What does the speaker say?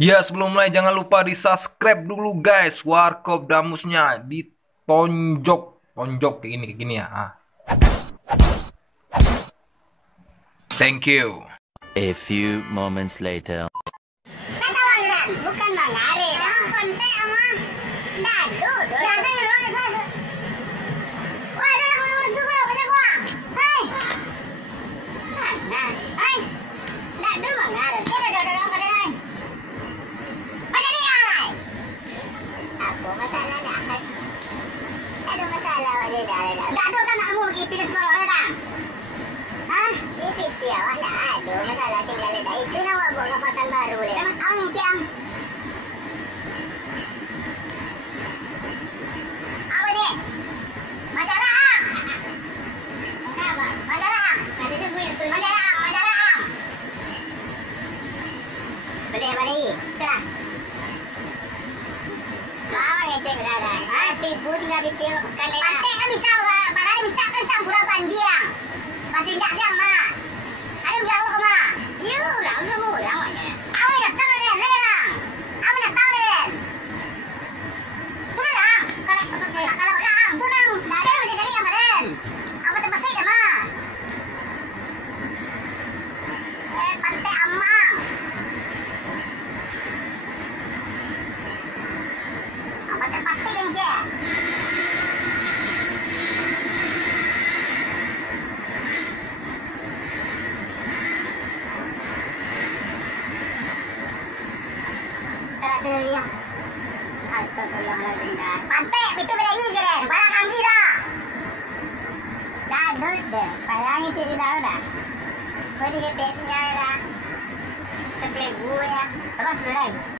Ya, sebelum mulai jangan lupa di subscribe dulu guys. Warkop Damusnya ditonjok, tonjok kayak gini ya. Thank you. A few moments later. Bukan mangare, konte ama dadu. Jangan lulus masuk. Wah, dah aku lulus juga pada gua. Hei. Nah, hei. Dadu mangare. Dah pada lain. Pada ni ai. Apa masalah dah? Ada masalah aja dah. Dadu kan nak mau pergi ke sekolah dah. Hah? Ini awak dah ada masalah tinggal dah. Itu nak awak buat kapatan baru le. Ang. Apa ni? Masalah. Apa? Masalah. Ada tu buat tu. Masalah. Balik. Terang. Bawa ngecek dah. Tipu tinggal di tiap kali. Pantai kan bisa barang minta kan campur banjir. Masih tak jam mah. Ada berapa koma? You orang semua orang aja. Awak nak tahu ni, lelang. Awak nak tahu ni. Tu lelang. Kalau lelang, tu nang. Dah ada macam ni yang keren. Awak tempat saya mah. Pantai Amang. Awak tempat yang je. Astagfirullahaladzim. Pantai, itu lagi keren. Barang kami dah. Dah, dah. Parang itu dah dah. Kau ni kita tinggal dah. Sebelah gue ya. Terus mulai.